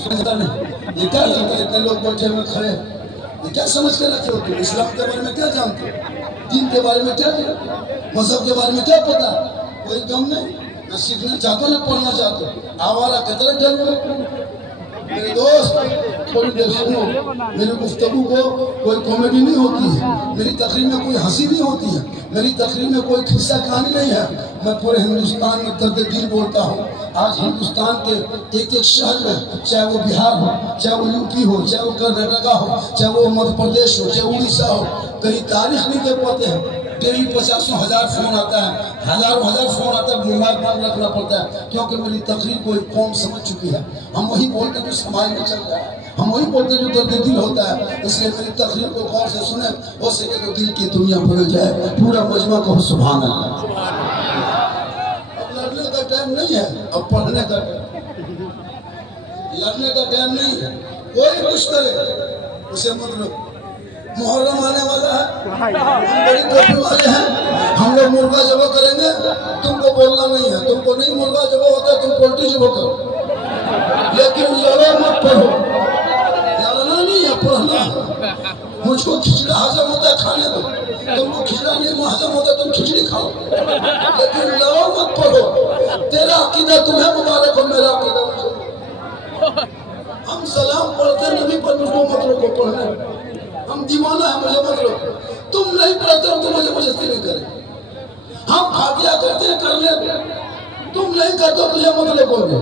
समझता नहीं। ये क्या लगता है इतने लोग बैठे हुए खड़े, ये क्या समझ के रखे हो तुम? इस्लाम के बारे में क्या जानते हो? दीन के बारे में क्या जानते हो? मजहब के बारे में क्या पता? कोई गम नहीं, न सीखना चाहते न पढ़ना चाहते। आवारा कितना डर। मेरे दोस्त थोड़ी देर सुनो, मेरी गुफ्तगू को कोई कॉमेडी नहीं होती है, मेरी तकरीर में कोई हंसी नहीं होती है, मेरी तकरीर में कोई किस्सा कहानी नहीं है। मैं पूरे हिंदुस्तान में दर्द दिल बोलता हूँ। आज हिंदुस्तान के एक एक शहर में, चाहे वो बिहार हो, चाहे वो यूपी हो, चाहे वो कर्नाटका हो, चाहे वो मध्य प्रदेश हो, चाहे उड़ीसा हो, कहीं तारीख नहीं दे पाते हैं। डेली 50,000 फोन आता है, हज़ार फोन आता है, मोबाइल बंद रखना पड़ता है, क्योंकि मेरी तकरीर को एक कौम समझ चुकी है। हम वही बोलते जो समाज में चल रहा है, हम वही बोलते जो दर्द दिल होता है। इसलिए मेरी तकरीर को गौर से सुने, हो सके तो दिल की दुनिया बदल जाए। पूरा मजमा कहो सुभान अल्लाह। अब लड़ने का टाइम नहीं है, अब पढ़ने का टाइम, लड़ने का टाइम नहीं है। कोई कुछ करे उसे मतलब मुहर्रम आने वाला है, हम बड़ी टोपी वाले हैं, हम लोग मुर्गा जबो करेंगे। तुमको बोलना नहीं है, तुमको नहीं मुर्गा जबो होता है, तुम पोल्ट्री जबो करो, लेकिन लड़ो मत, पढ़ो। लड़ना नहीं है, पढ़ना। मुझको खिचड़ा हजम होता है, खाने दो। तुमको खिचड़ा नहीं हजम होता, तुम खिचड़ी खाओ, लेकिन लड़ो मत, पढ़ो। तेरा अकीदा तुम्हें मुबारक हो, मेरा अकीदा मुझे। हम सलाम पढ़ते नबी पर, मुझको मत रोको पढ़ने। हम दीवाना है, मुझे मत रोको। तुम नहीं पढ़ते हो तो मुझे जबरदस्ती नहीं करे। हम फातिहा करते हैं, कर ले। तुम नहीं करते हो, मुझे मत रोकोगे।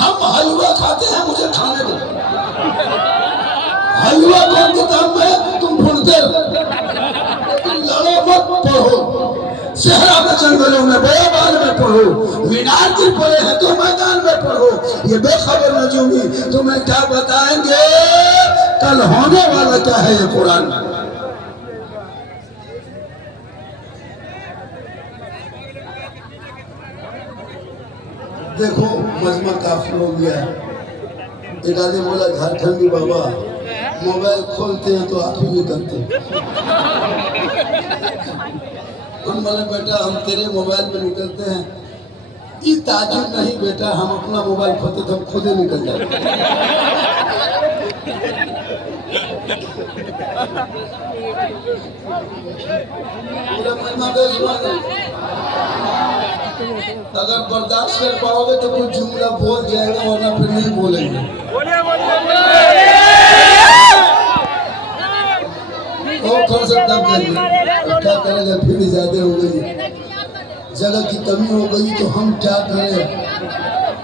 हम हलवा खाते हैं, मुझे खाने दो। हलवा कौन किताब में तुम ढूंढते हो, लेकिन लड़ो मत, पढ़ो। शहरा में, जंगलों में, बयाबान में पढ़ो। मीनार की पढ़े हैं तो मैदान में पढ़ो। ये बेखबर नजूमी तुम्हें क्या बताएंगे कल होने वाला क्या है ये कुरान। देखो मजमा काफी हो गया। एक आदमी बोला झारखंडी बाबा मोबाइल खोलते हैं तो आप ही निकलते। हम बोले बेटा हम तेरे मोबाइल पे निकलते हैं, ये ताजुब नहीं बेटा, हम अपना मोबाइल खोलते तो हम खुद ही निकल जाते। अगर बर्दाश्त कर पाओगे तो कुछ जुमला बोल जाएगा, वरना फिर नहीं बोलेंगे। थोड़ा सा दब जाएंगे, क्या करेगा, फिर ज्यादा हो गई, जगह की कमी हो गई तो हम क्या करें।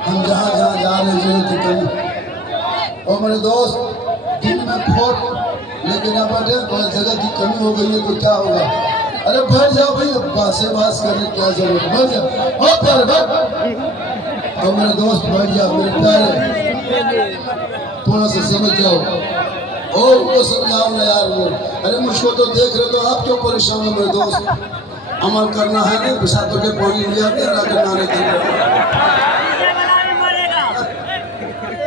हम जहाँ जहाँ जा रहे हैं जगह की कमी। और मेरे दोस्त दिन में फोट लेकिन अब थोड़ा जगह की कमी हो गई है तो क्या होगा। अरे बैठ जाओ भाई, अब बात करने क्या जरूरत, बैठ जाओ। और मेरे दोस्त बैठ जाओ, मेरे प्यारे थोड़ा सा समझ जाओ और उनको समझाओ ना यार। वो अरे मुझको तो देख रहे तो आप क्यों परेशान हो मेरे दोस्त। अमल करना है ना, बिसातों के पानी लिया नहाने के लिए,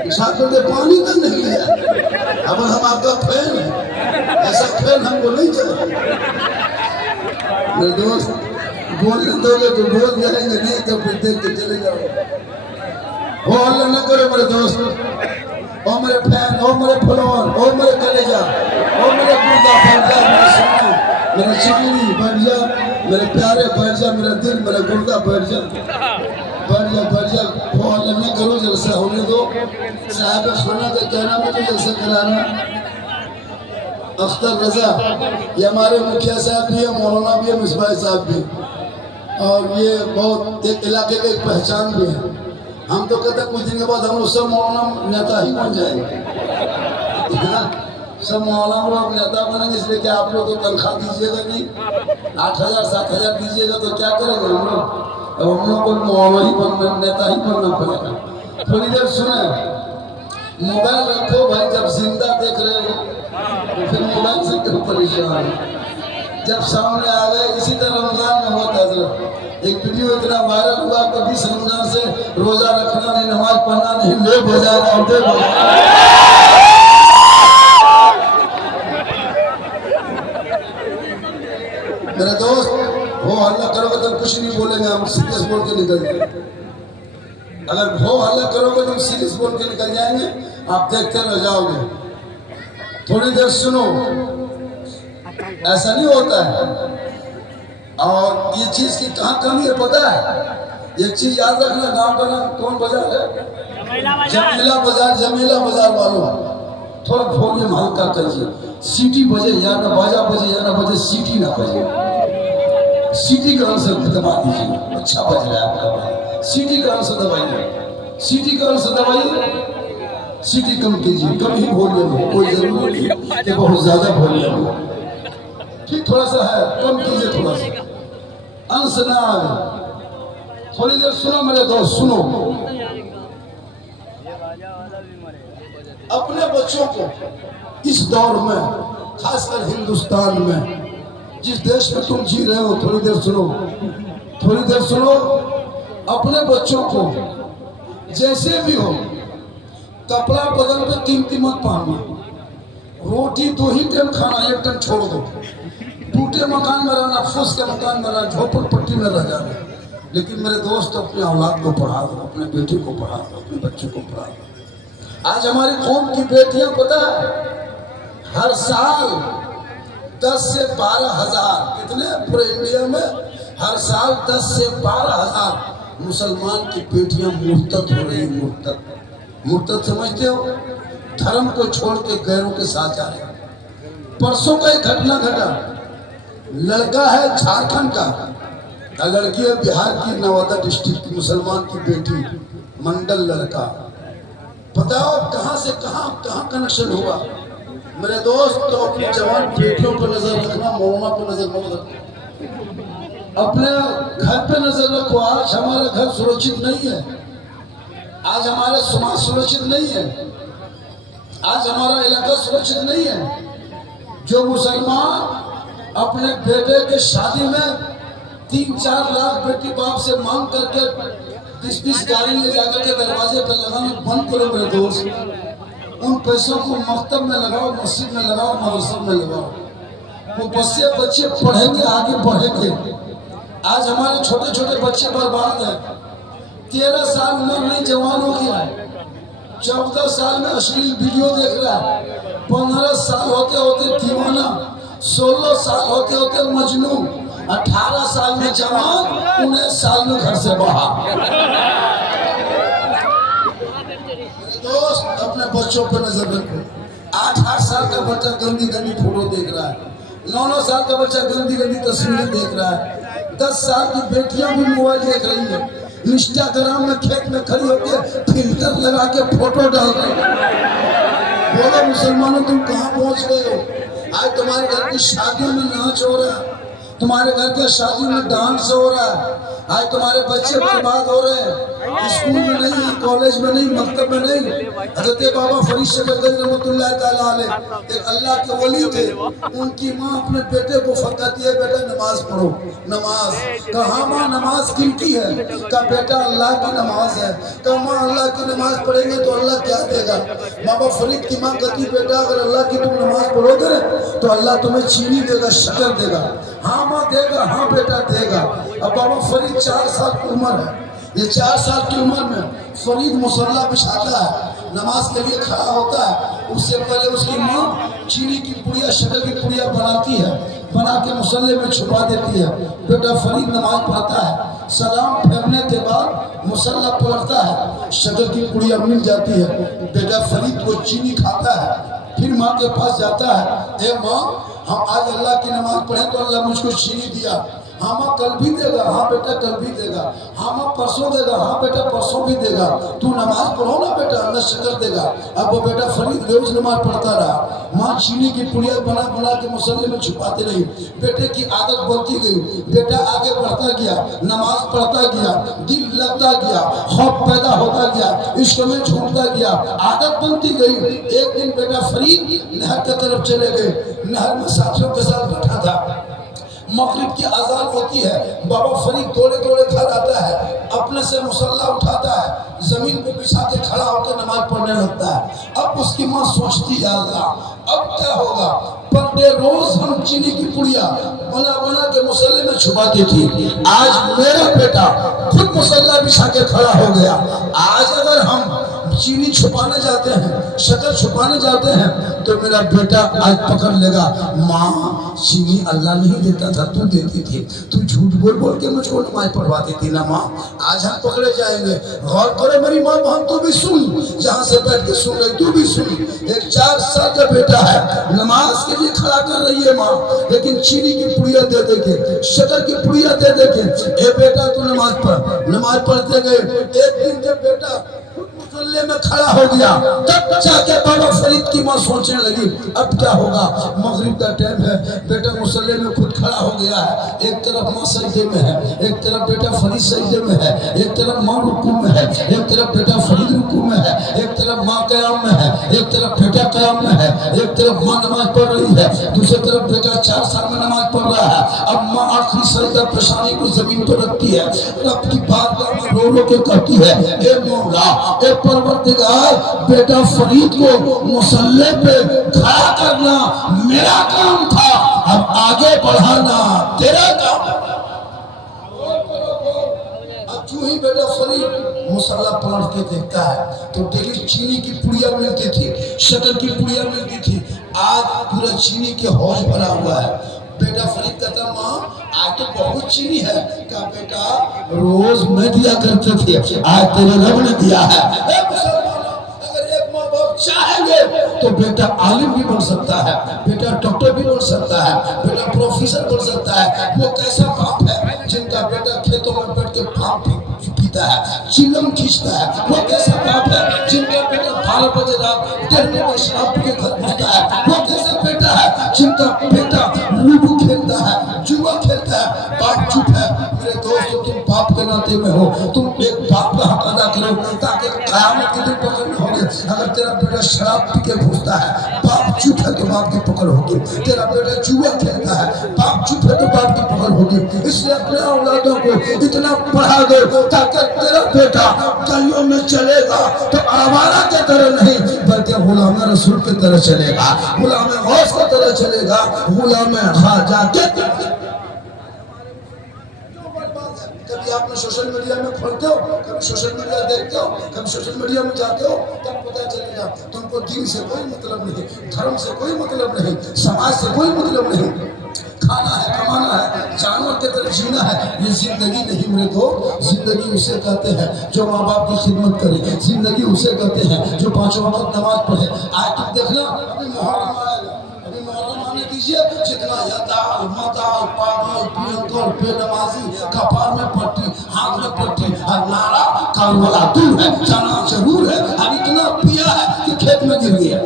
बिसातों के पानी तक नहीं लिया। अब हम आपका फैन है, ऐसा फैन हमको नहीं चाहिए। मेरे दोस्त बोलने दोगे तो बोल जाएंगे, नहीं तो फिर देख के चले जाओ। वो हल्ला न करो मेरे दोस्त, ओ मेरे फैन, ओ मेरे फॉलोअर, ओ मेरे कलेजा, ओ मेरे गुर्दा बैठ जा, मेरे सोना, मेरा चिकनी बैठ जा, मेरे प्यारे बैठ जा, मेरा दिल, मेरा गुर्दा बैठ जा, बैठ जा, बैठ जा। वो हल्ला न करो, जलसा होने दो। साहब खाना का कहना मुझे जलसा कराना। अख्तर रजा ये हमारे मुखिया साहब भी है, मौलाना भी है, मिसबाह साहब भी, और ये बहुत एक इलाके की पहचान भी है। हम तो कहते हैं कुछ दिन के बाद हम लोग सब मौलाना नेता ही बन जाएंगे। सब मौलाना लोग नेता बनेंगे, इसलिए कि आप लोग तो तनख्वाह दीजिएगा नहीं, 8,000 7,000 दीजिएगा तो क्या करेंगे हम लोग। अब हम लोग को मौलाना ही बनना, नेता ही बनना पड़ेगा। थोड़ी देर सुने, मोबाइल रखो भाई, जब जिंदा देख रहे हो तो फिर मोबाइल से क्यों परेशान है। जब सामने आ गए, इसी तरह रमजान में होता है। एक वीडियो इतना वायरल हुआ कि 20 रमजान से रोजा रखना नहीं, नमाज पढ़ना नहीं, ले बजा रहा हूँ, दे मेरे दोस्त। वो हल्ला करोगे तो कुछ नहीं बोलेंगे, हम सीरियस बोल के निकल जाए। अगर हो हल्ला करोगे तो सीरियस बोल के निकल जाएंगे, आप देखते रह जाओगे। थोड़ी देर सुनो, ऐसा नहीं होता है। और ये चीज की कहाँ कमी है पता है? एक चीज याद रखना, गांव का नाम कौन बाजार है? जमीला बाजार। जमीला बाजार वालों, थोड़ा वॉल्यूम हल्का करिए। सीटी बजे या ना बाजा बजे या ना बजे, सीटी ना बजे। सीटी का आंसर दबा दीजिए। अच्छा बज रहा है आपका, सीटी का आंसर दबाइए। सीटी का आंसर दबाइए, सीटी कम कीजिए। कम ही वॉल्यूम हो, कोई जरूरी नहीं कि बहुत ज्यादा वॉल्यूम हो। ठीक थोड़ा सा है, कम कीजिए थोड़ा सा, अंश ना आए। थोड़ी देर सुनो मेरे दोस्त, सुनो। अपने बच्चों को इस दौर में, खासकर हिंदुस्तान में, जिस देश में तुम जी रहे हो, थोड़ी देर सुनो, थोड़ी देर सुनो। अपने बच्चों को जैसे भी हो, कपड़ा बदल में कीमती मत पहनना। रोटी 2 ही टाइम खाना, 1 टाइम छोड़ दो। टूटे मकान में रहना, फुस के मकान में रहना, झोपड़पट्टी में रह जाना। लेकिन मेरे दोस्त, अपने औलाद को पढ़ा दो, अपने बेटे को पढ़ा दो, अपने बच्चे को पढ़ा दो। आज हमारी कौम की बेटियां पता है, हर साल 10 से 12 हजार, कितने पूरे इंडिया में हर साल 10 से 12 हजार मुसलमान की बेटियां मुर्तद हो रही। मुर्तद समझते हो? धर्म को छोड़ के गैरों के साथ जा रहे। परसों का एक घटना घटा, लड़का है झारखंड का, लड़की है बिहार की, नवादा डिस्ट्रिक्ट की, मुसलमान की बेटी, मंडल लड़का। बताओ कहां से कहां कनेक्शन हुआ? मेरे दोस्त, तो अपनी जवान बेटियों पर नजर रखना, मौलाना पर नजर मत रखना। अपने घर पे नजर रखो। आज हमारा घर सुरक्षित नहीं है, आज हमारे समाज सुरक्षित नहीं है, आज हमारा इलाका सुरक्षित नहीं है। जो मुसलमान अपने बेटे के शादी में 3-4 लाख बेटी बाप से मांग करके 20-20 गाड़ी ले जाकर के दरवाजे पर लगाना बंद करो मेरे दोस्त। उन पैसों को मकतब में लगाओ, मस्जिद में लगाओ, मदरसा में लगाओ। वो बच्चे पढ़ेंगे, आगे बढ़ेंगे। आज हमारे छोटे छोटे बच्चे बर्बाद हैं। 13 साल उम्र नहीं, जवान हो गया है। 14 साल में अश्लील वीडियो देख रहा है। 15 साल होते होते दीवाना, 16 साल होते होते मजनू, 18 साल में जवान, 19 साल में घर से बाहर। दोस्त, अपने बच्चों पर नजर रखो। 8-8 साल का बच्चा गंदी गंदी फोटो देख रहा है। 9-9 साल का बच्चा गंदी गंदी तस्वीरें देख रहा है। 10 साल की बेटियां भी मोबाइल देख रही है। इंस्टाग्राम में खेत में खड़ी होकर फिल्टर लगा के फोटो डाल रही है। बोलो मुसलमानों, तुम कहाँ पहुंच गए हो? आज तुम्हारे घर की शादियों में नाच हो रहा है, तुम्हारे घर के शादी में डांस हो रहा है। आज तुम्हारे बच्चे बर्बाद हो रहे हैं। स्कूल में नहीं, कॉलेज में नहीं, मकतब में नहीं। हज़रत बाबा फरीद शकरगंज रहमतुल्लाह ताला अलैह एक अल्लाह के वली थे। उनकी माँ अपने बेटे को फतवा है, बेटा नमाज पढ़ो। नमाज कहाँ माँ, नमाज किनकी है? का बेटा अल्लाह की नमाज है। तो माँ अल्लाह की नमाज पढ़ेंगे तो अल्लाह क्या देगा? बाबा फरीद की माँ कहती, बेटा अगर अल्लाह की तुम नमाज पढ़ोगे तो अल्लाह तुम्हें चीनी देगा, शक्कर देगा। हाँ माँ देगा, हाँ बेटा देगा। अब बाबा फरीद 4 साल की उम्र है। ये 4 साल की उम्र में फरीद मुसल्ला बिछाता है, नमाज के लिए खड़ा होता है। उससे पहले उसकी माँ चीनी की पुड़िया, शक्कर की पुड़िया बनाती है, बना के मुसल्ले में छुपा देती है। बेटा फरीद नमाज पढ़ता है, सलाम फेरने के बाद मुसल्ला पलटता है, शक्कर की पुड़िया मिल जाती है। बेटा फरीद को चीनी खाता है, फिर माँ के पास जाता है, ए माँ हम आज अल्लाह की नमाज पढ़े तो अल्लाह मुझको चीनी दिया। हाँ माँ कल भी देगा, हाँ बेटा कल भी देगा। हाँ माँ परसों देगा, हाँ बेटा परसों भी देगा। तू नमाज पढ़ो ना बेटा, अल्लाह शक्कर देगा। अब वो बेटा फरीद रोज नमाज पढ़ता रहा। माँ चीनी की पुड़िया बना बना के मुसल्ले में छुपाते रही। बेटे की आदत बनती गई, बेटा आगे बढ़ता गया, नमाज पढ़ता गया, दिल लगता गया, खौफ पैदा होता गया, इश्क में झूमता गया, आदत बनती गई। एक दिन बेटा फरीद नहर की तरफ चले गए। नहर में साथियों के साथ बैठा था, मगरिब की अजान होती है। बाबा फरीद दौड़े दौड़े घर आता है, अपने से मुसल्ला उठाता है, जमीन पे बिछा के खड़ा होकर नमाज पढ़ने लगता है। अब उसकी माँ सोचती है, अल्लाह अब क्या होगा? पर डे रोज हम चीनी की पुड़िया बना बना के मुसल्ले में छुपाती थी। आज मेरा बेटा खुद मुसल्ला बिछा के खड़ा हो गया। आज अगर हम चीनी छुपाने जाते हैं, शक्कर छुपाने जाते हैं, तो मेरा बेटा आज पकड़ लेगा, माँ चीनी अल्लाह नहीं देता था, तू देती थी, तू झूठ बोल बोल के मुझको नमाज पढ़वाती थी ना माँ। आज हम पकड़े जाएंगे। गौर करो मेरी माँ बहन, तू भी सुन, जहाँ से बैठ के सुन रही तू भी सुन। एक 4 साल का बेटा है, नमाज के लिए खड़ा कर रही है माँ, लेकिन चीनी की पुड़िया दे दे के, शक्कर की पुड़िया दे दे के, ए बेटा तू नमाज पढ़। नमाज पढ़ते गए, एक दिन जब बेटा मुसल्ले में खड़ा हो गया, तब जाके बाबा फरीद की माँ सोचने लगी अब क्या होगा। मगरिब का टाइम है, बेटा मुसल्ले में खुद खड़ा हो गया है, एक तरफ माँ सजदे में है, एक तरफ बेटा फरीद सजदे में है, एक तरफ माँ रुकू में है, एक तरफ बेटा फरीद रुकू में है, एक तरफ माँ क़याम में है, एक तरफ बेटा क़याम में है, एक तरफ माँ नमाज पढ़ रही है, दूसरी तरफ बेटा 4 साल में नमाज पढ़ रहा है। अब माँ आखिरी सजदा पेशानी को जमीन पर रखती है, रब की बारगाह में रो रो के कहती है, ए मौला, ए परवरदिगार, बेटा फरीद को मुसल्ले पे खड़ा करना मेरा काम था, अब आगे बढ़ाना तेरा काम। अब जो ही बेटा फरीद मुसल्ला पलट के देखता है तो डेली चीनी की पुड़िया मिलती थी, शक्कर की पुड़िया मिलती थी। आज पूरा चीनी के हौज भरा हुआ है। बेटा फरीद कहता, माँ आज तो बहुत चीनी है। क्या बेटा, रोज मैं दिया करते थे, आज तेरे रब ने दिया है। अगर एक माँ बाप चाहेंगे तो बेटा आलिम भी बन सकता है, बेटा डॉक्टर भी बन सकता है, बेटा प्रोफेसर बन सकता है। वो कैसा बाप है जिनका बेटा खेतों में बैठ के भाप पीता है, चिलम खींचता है। वो कैसा बाप है जिनका बेटा 12 बजे रात 1:30 बजे शराब पी के घर पहुंचता है। वो कैसा बेटा है जिनका बेटा लूडो खेलता है, जुआ खेलता है। बाप चुप है मेरे दोस्त, तुम बाप के नाते में हो, तुम एक बाप का हक अदा करो ताकि क़यामत के दिन पकड़ न होगी। अगर तेरा बेटा शराब पी के घुसता है, बाप चुप है तो बाप की पकड़ होगी। तेरा बेटा जुआ खेलता है, बाप चुप है तो बाप की पकड़ होगी। इसलिए अपने औलादों को इतना पढ़ा दो ताकि तेरा बेटा गलियों में चलेगा तो आवारा की तरह नहीं, बल्कि गुलाम रसूल की तरह चलेगा, गुलाम गौस की तरह चलेगा, गुलाम ख्वाजा के। कभी आपने सोशल मीडिया में खोलते हो, कभी सोशल मीडिया देखते हो, कभी सोशल मीडिया में जाते हो, तब पता चलेगा तुमको दीन से कोई मतलब नहीं, धर्म से कोई मतलब नहीं, समाज से कोई मतलब नहीं। खाना है, कमाना है, जानवर के तरह जीना है, ये जिंदगी नहीं मेरे दोस्त। जिंदगी उसे कहते हैं जो माँ बाप की खिदमत करे, जिंदगी उसे कहते हैं जो 5 वक्त नमाज पढ़े। आज तुम देखना, अभी मुहर्रम आएगा, अभी मुहर्रम आने दीजिए, जितना यदाल मदाल पागल पियंकर बेनमाजी, कपार में पट्टी, हाथ में पट्टी और नारा कारवाला दूर है, जाना जरूर है। अब इतना पिया है कि खेत में गिर गया,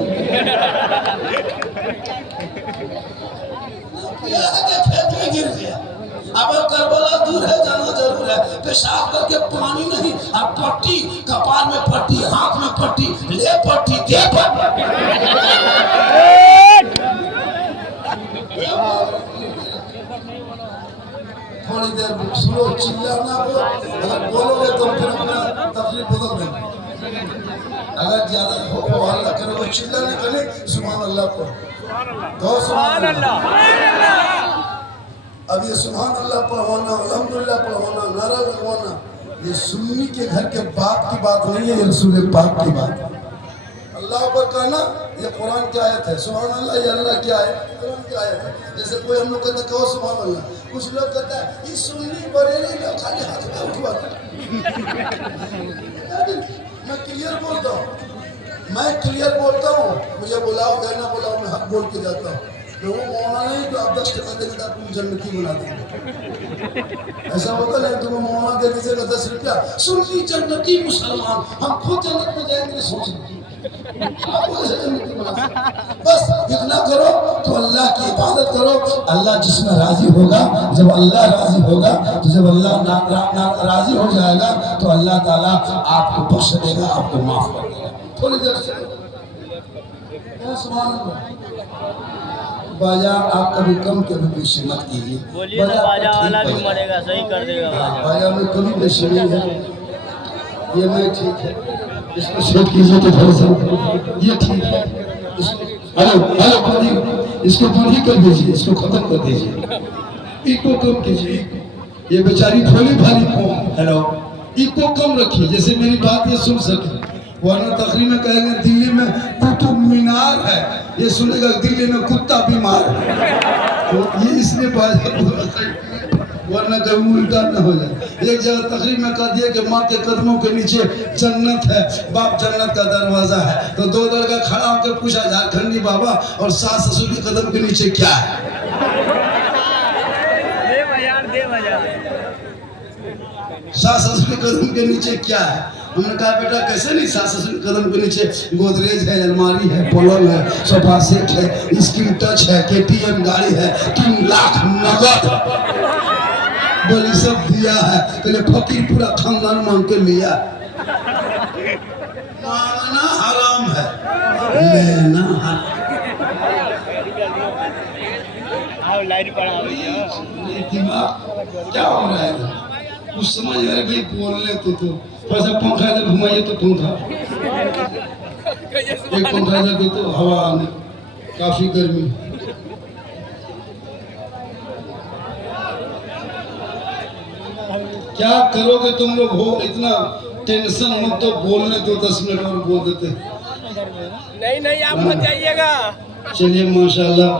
खेत में गिर गया। अब करबला दूर है, जाना जरूर है। पेशाब करके पानी नहीं, अब पट्टी, कपार में पट्टी, हाथ में पट्टी, ले पट्टी दे पट्टी। थोड़ी देर सुनो, चिल्लाना हो, अगर बोलोगे तो फिर अपना तकलीफ बदल देंगे। अगर ज्यादा हो हल्ला करोगे, चिल्लाने के लिए सुभान अल्लाह को तो सुभान अल्लाह। अब ये सुभान अल्लाह पढ़वाना, अल्हम्दुलिल्लाह पढ़वाना, नारा लगवाना, ये सुन्नी के घर के बाप की बात नहीं है, ये रसूल पाक की बात। अल्लाह पर कहना ये कुरान की आयत है, सुभान अल्लाह ये अल्लाह की आयत, कुरान की आयत है। जैसे कोई हम लोग कहते हैं कहो सुभान अल्लाह, कुछ लोग कहते हैं ये सुन्नी बरेली लोग खाली हाथ में उठवाते। मैं क्लियर बोलता हूँ, मैं क्लियर बोलता हूँ, मुझे बुलाओ या ना बुलाओ, मैं हक बोल के जाता हूँ। लोगों को मौना नहीं तो आप 10 टका देने का तुम जन्नती बना देंगे। ऐसा होता नहीं, तुम्हें मौना दे दीजिएगा 10 रुपया, सुन्नी जन्नती मुसलमान, हम खुद जन्नत में जाएंगे सोच बस इतना करो तो अल्लाह की इबादत करो। अल्लाह जिसमें राजी होगा, जब अल्लाह राजी होगा तो जब अल्लाह राजी हो जाएगा तो अल्लाह ताला आपको बख्श देगा, आपको माफ कर देगा। थोड़ी देर से सुभान अल्लाह। बाजा आप कभी कम कभी बेशी मत कीजिए, बोलिए ना, बाजा वाला भी मरेगा, सही कर देगा। बाजा में कभी बेशी नहीं है, ये मैं ठीक है, इसको सेट कीजिए तो ये ठीक है। हेलो हेलो इसको बंद ही कर दीजिए, इसको खत्म कर दीजिए, इको कम कीजिए। ये बेचारी भोली भाली कौन, हेलो, इको कम रखिए जैसे मेरी बात ये सुन सके, वरना तकरीर में कहेंगे दिल्ली में कुतुब मीनार है, ये सुनेगा दिल्ली में कुत्ता बीमार है। तो ये इसलिए वरना कभी उल्टा न हो जाए। एक जगह तकरीर में कह दिया कि माँ के कदमों के नीचे जन्नत है, बाप जन्नत का दरवाजा है। तो दो लड़का खड़ा होकर पूछा झारखंडी बाबा और सास ससुर के कदम के नीचे क्या है? सास ससुर के कदम के नीचे क्या है? हमने कहा बेटा कैसे नहीं, सास ससुर के कदम के नीचे गोदरेज है, अलमारी है, पलंग है, सोफा सेट है, स्क्रीन टच है, KTM गाड़ी है, 3 लाख नगद बलि सब दिया है। पहले फकीर पूरा खानदान मांग के लिया। मांगना हराम है, लेना हराम। दिमाग क्या हो रहा है? कुछ समझ आ रहा भाई, बोलने तो थोड़ा सा पंखा इधर घुमाइए तो पंखा, एक पंखा इधर दे तो हवा आने, काफी गर्मी। क्या करोगे तुम लोग, हो इतना टेंशन मत तो बोलने दो, 10 मिनट और बोल देते। नहीं आप मत जाइएगा। चलिए माशाल्लाह,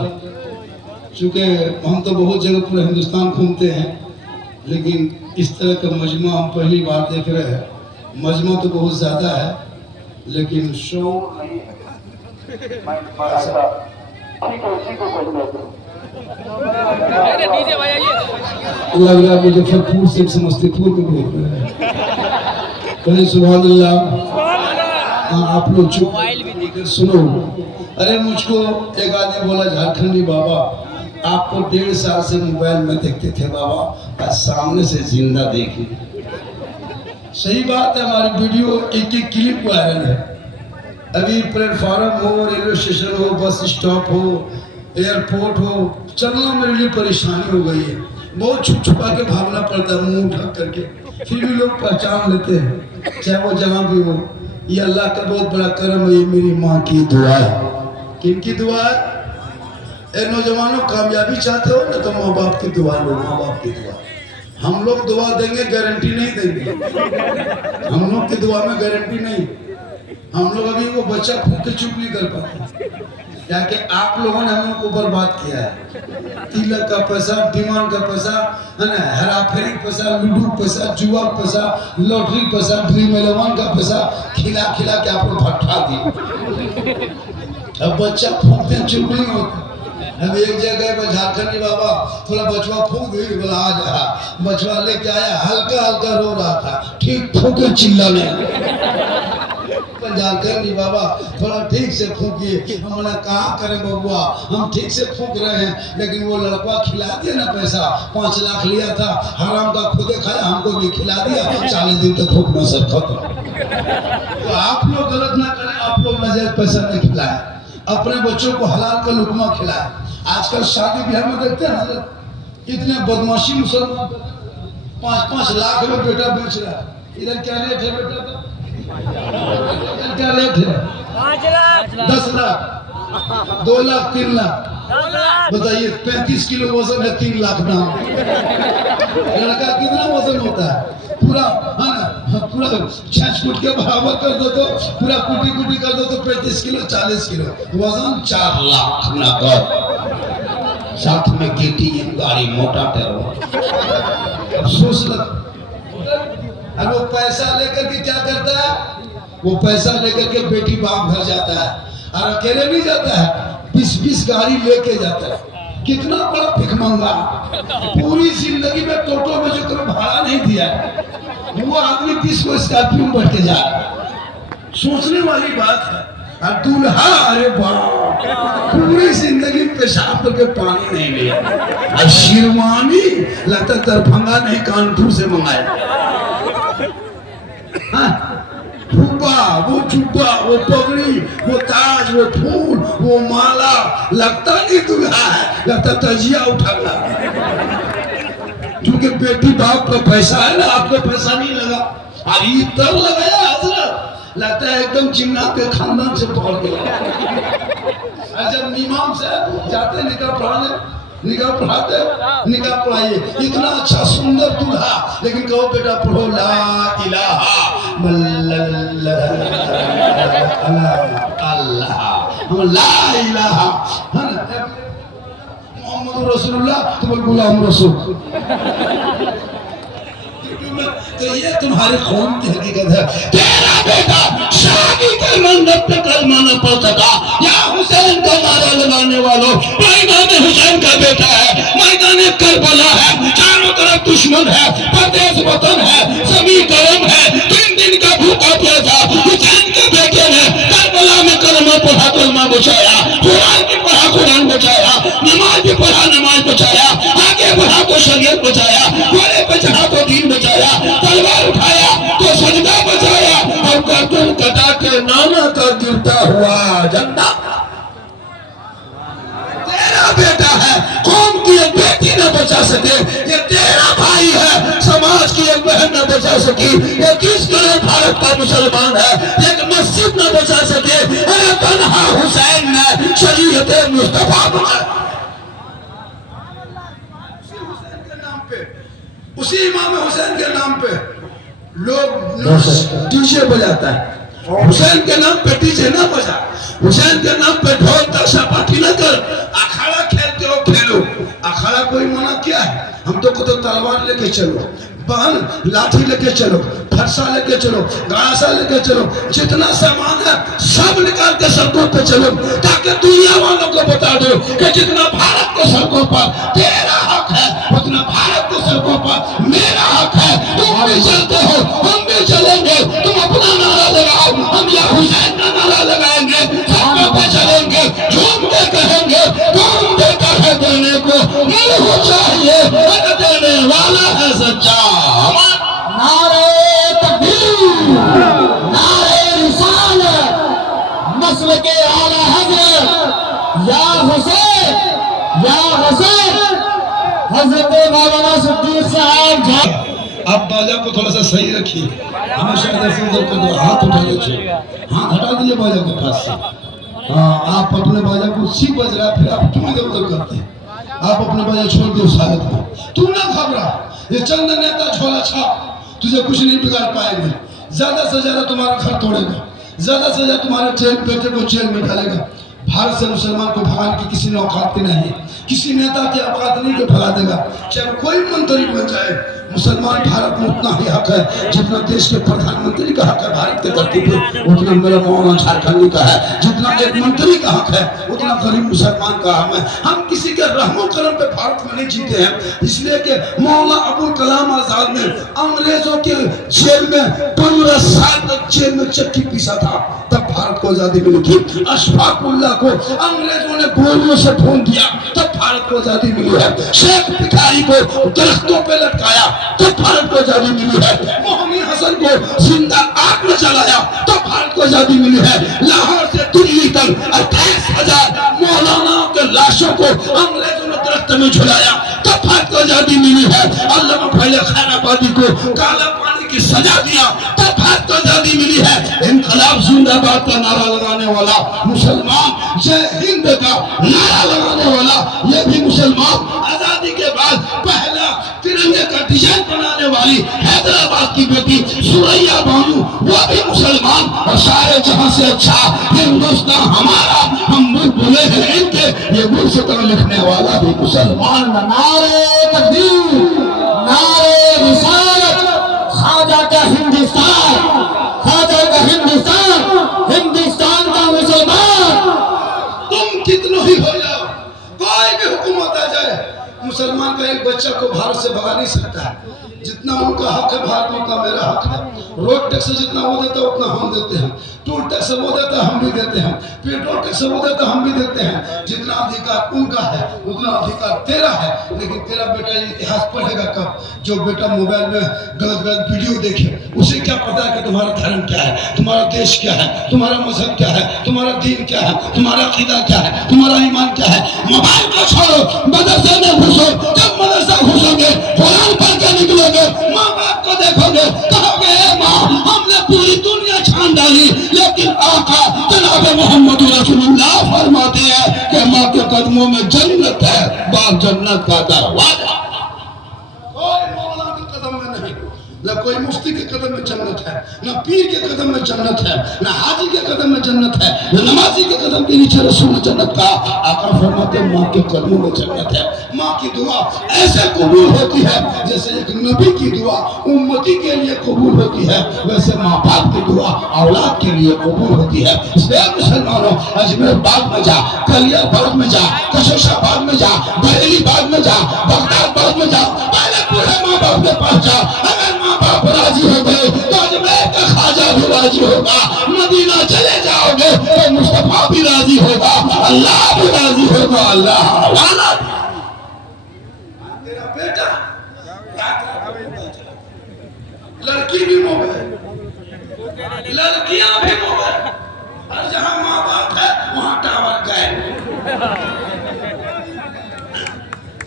चूँकि हम तो बहुत जगह पूरा हिंदुस्तान घूमते हैं, लेकिन इस तरह का मजमा हम पहली बार देख रहे हैं। मजमा तो बहुत ज़्यादा है, लेकिन शो लग रहा है मुजफ्फरपुर से समस्तीपुर में बोल रहे हैं। कहीं सुभान अल्लाह। हाँ आप लोग चुप सुनो। अरे मुझको एक आदमी बोला, झारखंडी बाबा आपको 1.5 साल से मोबाइल में देखते थे बाबा, आज सामने से जिंदा देखी। सही बात है, हमारी वीडियो एक क्लिप वायरल है। अभी प्लेटफॉर्म हो, रेलवे स्टेशन हो, बस स्टॉप हो, एयरपोर्ट हो, चलना मेरे लिए परेशानी हो गई है। बहुत छुप छुपा के भागना पड़ता है, मुंह ढक करके, फिर भी लोग पहचान लेते हैं, चाहे वो जहाँ भी हो। ये अल्लाह का बहुत बड़ा करम है, ये मेरी माँ की दुआ है। किनकी दुआ है? ए नौजवानों, कामयाबी चाहते हो ना तो माँ बाप की दुआ लो, माँ बाप की दुआ। हम लोग दुआ देंगे, गारंटी नहीं देंगे। हम लोग की दुआ में गारंटी नहीं। हम लोग अभी वो बच्चा फूक के चुप नहीं कर पाते, क्या कि आप लोगों ने हम लोग को बर्बाद किया है। तिलक का पैसा, डिमांड का पैसा, है ना, हेरा फेरी पैसा, लूडो पैसा, जुआ पैसा, लॉटरी पैसा, ड्रीम 11 का पैसा खिला खिला के आप लोग भट्ठा दिए। अब बच्चा फूकते चुप नहीं होता। अब एक जगह झारखंडी बाबा थोड़ा बचवा फूक दी, बोला आ जा। बचवा लेके आया, हल्का हल्का रो रहा था, ठीक फूके चिल्लाने। झारखंडी बाबा थोड़ा ठीक से फूकिए। हमने कहा करें बबुआ, हम ठीक से फूक रहे हैं, लेकिन वो लड़का खिला दिया ना पैसा, 5 लाख लिया था, हराम का खुदे खाया, हमको भी खिला दिया। 40 दिन तक फूकना सब खत्म। तो आप लोग गलत ना करें, आप लोग नजायज पैसा नहीं खिलाए, अपने बच्चों को हलाल का लुकमा खिलाए। आजकल शादी ब्याह में देखते हैं ना, इतने बदमाशी मुसलमान 5-5 लाख में बेटा बेच रहा है। इधर क्या रेट है बेटा का? क्या रेट है? 5 लाख, 10 लाख, 2 लाख, 3 लाख। बताइए 35 किलो वजन है, 3 लाख दाम। लड़का कितना वजन होता है? पूरा है ना, पूरा 6 फुट के बराबर कर दो तो, पूरा कुटी कुटी कर दो तो 35 किलो 40 किलो वजन, 4 लाख नगद, साथ में KTM गाड़ी, मोटा टेरो। अफसोस लग। अब वो पैसा लेकर के क्या करता है? वो पैसा लेकर के बेटी बाप घर जाता है, और अकेले नहीं जाता है, 20-20 गाड़ी लेके जाता है। कितना बड़ा भिखमंगा, पूरी जिंदगी में टोटो में जो कभी भाड़ा नहीं दिया, वो आदमी 20 को स्कॉर्पियो बढ़ के जा रहा है। सोचने वाली बात है। और दूल्हा, अरे बाप, पूरी जिंदगी पेशाब करके पानी नहीं लिया, और शेरवानी लगता दरभंगा नहीं कानपुर से मंगाया। वो जुब्बा, वो पगड़ी, वो ताज, वो फूल, वो माला, लगता नहीं दूल्हा है, लगता तजिया उठाना। क्योंकि बेटी बाप का पैसा है ना, आपका पैसा नहीं लगा। और इतना लगाया हजरत, लगता है एकदम जिन्नात के खानदान से पकड़ गया। और जब इमाम से जाते निकाह पढ़ाने, निकाह पढ़ाते, निकाह पढ़ाइए, इतना अच्छा सुंदर दूल्हा, लेकिन कहो बेटा पढ़ो ला इलाहा अल्लाह, हम ला इलाहा मोहम्मद रसूलुल्लाह, तो बोल गुलाम रसूल। तो ये तुम्हारे कौम की हकीकत है। तेरा बेटा शादी के मंडप पे कलमा न पढ़ सका, या हुसैन का नारा लगाने वालों, मैदान हुसैन का बेटा है, मैदान करबला है, चारों तरफ दुश्मन है, परदेश वतन है, सभी गरम है, 3 दिन का भूखा प्यासा हुसैन के बेटे ने करबला में कलमा पढ़ा, कलमा बचाया, कुरान भी पढ़ा, कुरान बचाया, नमाज भी पढ़ा, नमाज बचाया, आगे बढ़ा तो शरीयत बचाया, घोड़े पे चढ़ा तो दीन बचाया, तलवार उठाया तो सजदा बचाया, और गर्दन कटा के नाना का गिरता हुआ झंडा। तेरा बेटा है, कौम की एक बेटी न बचा सके, ये तेरा भाई है, समाज की एक बहन न बचा सकी, ये किस तरह भारत का मुसलमान है, एक मस्जिद न बचा सके, अरे तन्हा हुसैन ने शरीयत मुस्तफा बनाया। उसी इमाम हुसैन के नाम पे लोग डीजे बजाता है, हुसैन के नाम पे डीजे ना बजा, हुसैन के नाम पे ढोल ताशा पार्टी ना कर, अखाड़ा खेलते हो खेलो, अखाड़ा कोई मना किया है? हम तो तलवार लेके चलो, बहन लाठी लेके चलो, फरसा लेके चलो, गासा लेके चलो, जितना सामान है सब निकाल के सड़कों पे चलो, ताकि दुनिया वालों को बता दो कि जितना भारत के सड़कों पर तेरा हक है, उतना भारत के सड़कों पर मेरा हक है। तुम भी चलते हो, हम भी चलेंगे, तुम अपना नारा लगाओ, हम या हुसैन का नारा लगाएंगे, सड़कों पे चलेंगे, झूम के कहेंगे, कौन देता है देने को, मुझे चाहिए देने वाला है सच्चा। नारे तकबीर, नारे रिसालत, नस्ल के आला हज़रत, या हुसैन, या हुसैन, हज़रत मौलाना सिद्दीक़ साहब। आप बाजा को थोड़ा सा सही रखिए, हमेशा ऐसे उधर को हाथ उठा लीजिए, हाथ हटा दीजिए बाजा के पास से। हाँ, आप अपने बाजा को सी बज रहा है, फिर आप क्यों इधर उधर करते हैं? आप अपने बाजा छोड़ दो शायद को, तू ना घबरा, ये चंद नेता झोला छाप तुझे कुछ नहीं बिगाड़ पाएंगे, ज्यादा से ज्यादा तुम्हारा घर तोड़ेगा, ज्यादा से ज्यादा तुम्हारे जेल बेटे को जेल में डालेगा। भारत से मुसलमान को भगाने की किसी ने औकात की नहीं, किसी नेता की औकात नहीं कि भगा देगा, चाहे कोई मंत्री बन जाए। मुसलमान भारत में उतना ही हक है जितना देश के प्रधानमंत्री का हक है भारत के धरती पे, उतना मेरा मौलाना झारखंडी का है, जितना एक मंत्री का हक है उतना गरीब मुसलमान का हक है। हम किसी के रहमो करम पे भारत में नहीं जीते हैं, इसलिए कि मौलाना अबुल कलाम आजाद ने अंग्रेजों के जेल में 15 साल तक जेल में चक्की पीसा था, तब भारत को आजादी मिली थी। अशफाकुल्लाह को अंग्रेजों ने गोलियों से भून दिया, तब भारत को आजादी मिली है। शेख भिखारी को दरख्तों पे लटकाया, तब भारत को आजादी मिली है। मोहम्मद हसन को जिंदा आग में जलाया, तब भारत को आजादी मिली है। लाहौर से दिल्ली तक 28,000 मौलाना के लाशों को अंग्रेजों ने दरख्त में झुलाया, तब भारत को आजादी मिली है। अल्लामा पहले खैराबादी को काला पानी की सजा दिया, तब भारत को आजादी मिली है। इनकलाब जिंदाबाद का नारा लगाने वाला मुसलमान, जय हिंद का नारा लगाने वाला ये भी मुसलमान, आजादी के बाद पहला तिरंगे का डिजाइन बनाने वाली हैदराबाद की बेटी सुरैया बानू, वो भी मुसलमान। और सारे जहां से अच्छा हिंदुस्तान हमारा, हम बुलबुलें हैं इनके, ये गुलसिता लिखने वाला भी मुसलमान। नारे तकबीर, नारे रिसालत, ख्वाजा का हिंदुस्तान, ख्वाजा का हिंदुस्तान, हिंदुस्तान का मुसलमान। तुम कितनों ही हो जाओ, कोई भी हुकूमत आ जाए, मुसलमान का एक बच्चा को भारत से भगा नहीं सकता है। जितना उनका हक है भारत में उतना मेरा हक है। रोड टैक्स जितना वो देता है उतना हम देते हैं, टोल टैक्स वो देता है हम भी देते हैं, पेट्रोल टैक्स वो देता है हम भी देते हैं। जितना अधिकार उनका है उतना अधिकार तेरा है। लेकिन तेरा बेटा ये इतिहास पढ़ेगा कब? जो बेटा मोबाइल में गलत गलत वीडियो देखे, उसे क्या पता है कि तुम्हारा धर्म क्या है, तुम्हारा देश क्या है, तुम्हारा मजहब क्या है, तुम्हारा दीन क्या है, तुम्हारा अकीदा क्या है, तुम्हारा ईमान क्या है। मोबाइल को छोड़ो, मदरसे में घुसो, जब मदरसा घुसोगे कुरान पढ़ के निकलोगे, माँ बाप को देखोगे, कहोगे माँ हमने पूरी दुनिया छान डाली, लेकिन आका जनाब मोहम्मद रसूलुल्लाह फरमाते हैं कि माँ के कदमों में जन्नत है, बाप जन्नत का दरवाजा। कोई मौला के कदम में नहीं, न कोई मुफ्ती के कदम में जन्नत है, न पीर के कदम में जन्नत है, न हाजी के कदम में जन्नत है, न नमाजी के कदम के नीचे रसूल जन्नत का। आका फरमाते हैं माँ के कदमों में जन्नत है। माँ की दुआ ऐसे कबूल होती है जैसे एक नबी की दुआ उम्मती के लिए कबूल होती है, वैसे माँ बाप की दुआ औलाद के लिए कबूल होती है। इसलिए मुसलमानों, अजमेर बाग में जा, कलिया बाग में जा, कशोशाबाद में जा, बरेली बाग में जा, बगदाद बाग में जा, पहले पूरे माँ बाप के पास जा। अगर माँ बाप राजी हो गए तो अजमेर का ख्वाजा भी राजी होगा। मदीना चले जाओगे तो मुस्तफा भी राजी होगा, अल्लाह भी राजी होगा। अल्लाह तेरा बेटा, लड़की भी मोबाइल, लड़कियां भी मोबाइल, और जहां माँ बाप है वहां टावर गए।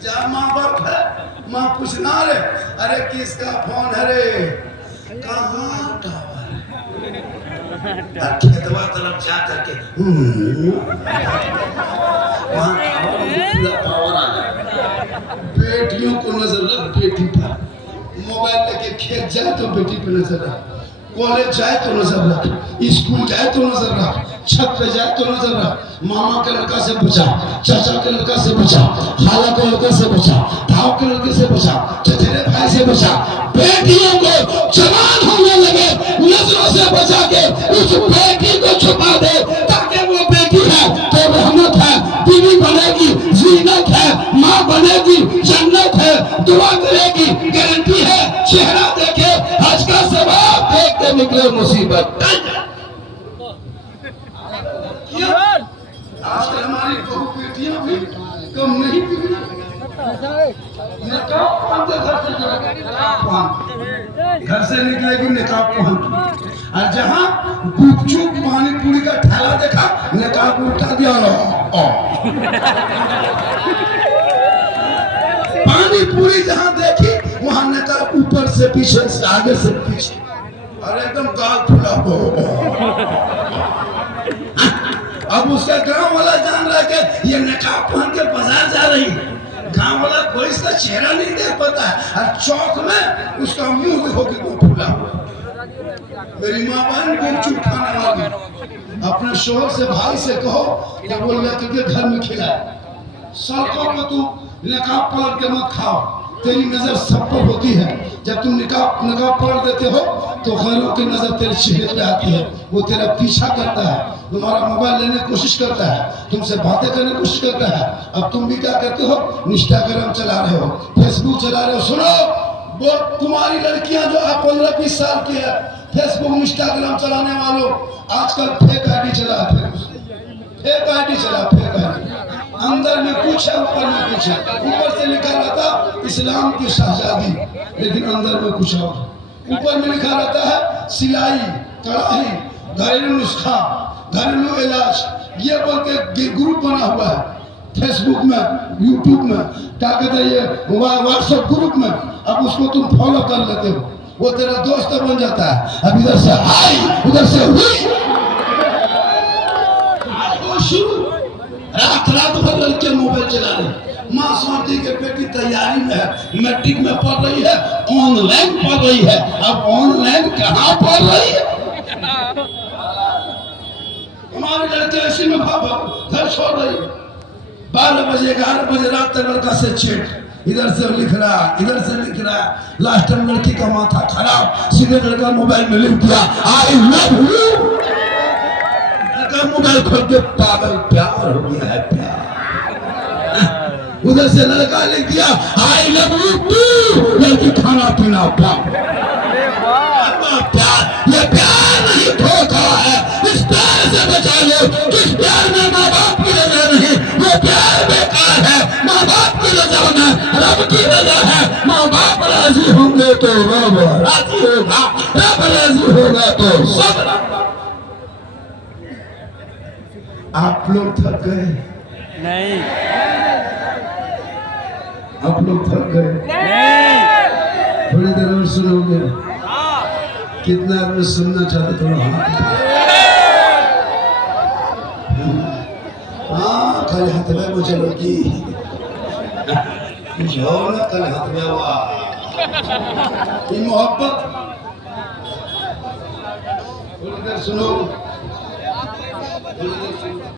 जहां माँ बाप है माँ पूछना रे, अरे किसका फोन है रे, कहाँ टावर है, खेतवा तरफ जा करके वहाँ पावर आ जाए। बेटियों को नजर रख, बेटी पर मोबाइल लेके खेत जाए तो बेटी पे नजर रख, कॉलेज जाए तो नजर रख, स्कूल जाए तो नजर रख, छत पे जाए तो नजर रख। मामा के लड़का से बचा, चाचा के लड़का से बचा, खाला के लड़के से बचा, भाव के लड़के से बचा, चचेरे भाई से बचा। बेटियों को जवान होने लगे नजरों से बचा के उस बेटी को छुपा दे, ताकि वो बेटी है तो रहमत है, बीवी बनेगी जीनत है, माँ बनेगी जन्नत है, दुआ करेगी गारंटी है, चेहरा देखे हज का सवाब देखते निकले मुसीबत। आजकल हमारी बहू बेटियां भी कम नहीं बिगड़ी, निकाब पहनते घर से निकलेगी निकाब पहन, और जहाँ गुपचुप पानी पूरी का ठेला देखा निकाब उठा दिया, पानी पूरी जहाँ देखी वहाँ निकाब ऊपर से पीछे से आगे से पीछे, और एकदम गाल फुला हो। अब उसका गांव वाला जान रहा है कि ये नकाब पहन के बाजार जा रही है, गांव वाला कोई इसका चेहरा नहीं देख पाता है, और चौक में उसका मुंह देखो कितना फूला हुआ। मेरी माँ बहन गुपचुप खाने वाली, अपने शोहर से भाई से कहो कि वो लेकर के घर में खिलाए। सड़कों पर तू नकाब पलट के मत खाओ, तेरी नजर सब पर होती है। जब तुम नकाब पलट देते हो तो गैरों की नजर तेरे चेहरे पे आती है, वो तेरा पीछा करता है, तुम्हारा मोबाइल लेने की कोशिश करता है, तुमसे बातें करने की कोशिश करता है। अब तुम भी क्या करते हो, इंस्टाग्राम चला रहे हो, फेसबुक चला रहे हो। सुनो, वो तुम्हारी लड़कियां जो 15-20 साल की है, फेसबुक इंस्टाग्राम चलाने वालों, आजकल फेक आईडी चला, फेक आईडी चला, फेक आईडी। अंदर में कुछ है, ऊपर में कुछ है। ऊपर से लिखा रहता इस्लाम की शहजादी, लेकिन अंदर में कुछ और। ऊपर में लिखा रहता है सिलाई, कढ़ाई, घरेलू नुस्खा, घरेलू इलाज, ये बोल के ग्रुप बना हुआ है फेसबुक में, यूट्यूब में, क्या कहते हैं ये व्हाट्सएप ग्रुप में। अब उसको तुम फॉलो कर लेते हो, वो तेरा दोस्त बन जाता है। अब इधर से हाई, उधर से हुई, रात भर लड़के मोबाइल चला रहे। माँ सोचती कि बेटी तैयारी में है, मैट्रिक में पढ़ रही है, ऑनलाइन पढ़ रही है। अब ऑनलाइन कहाँ पढ़ रही है, हमारे लड़के ऐसे में घर छोड़ रही है। 12 बजे 11 बजे रात तक लड़का से चेट, इधर से लिख रहा, इधर से लिख रहा। लास्ट टाइम लड़की का माथा खराब, सीधे लड़का मोबाइल में लिख दिया आई लव यू। मोबाइल खोल के पागल, प्यार हो गया है, प्यार। उधर से लड़का लिख दिया आई लव यू टू, लड़की खाना पीना प्यार। ये प्यार नहीं धोखा है, इस प्यार से बचा लो। किस प्यार में माँ बाप की रजा नहीं, वो प्यार बेकार है। माँ बाप की रजा में रब की रजा है। माँ बाप राजी होंगे तो रब राजी होगा, रब राजी होगा तो सब। आप लोग थक गए? नहीं, आप लोग थक गए? नहीं, थोड़ी देर और सुनोगे? कितना आदमी सुनना चाहते थोड़ा हाथ हाँ खड़े हाथ में वो चलो की जो ना खड़े हाथ में वाह ये मोहब्बत थोड़ी देर सुनो थोड़ी देर सुनो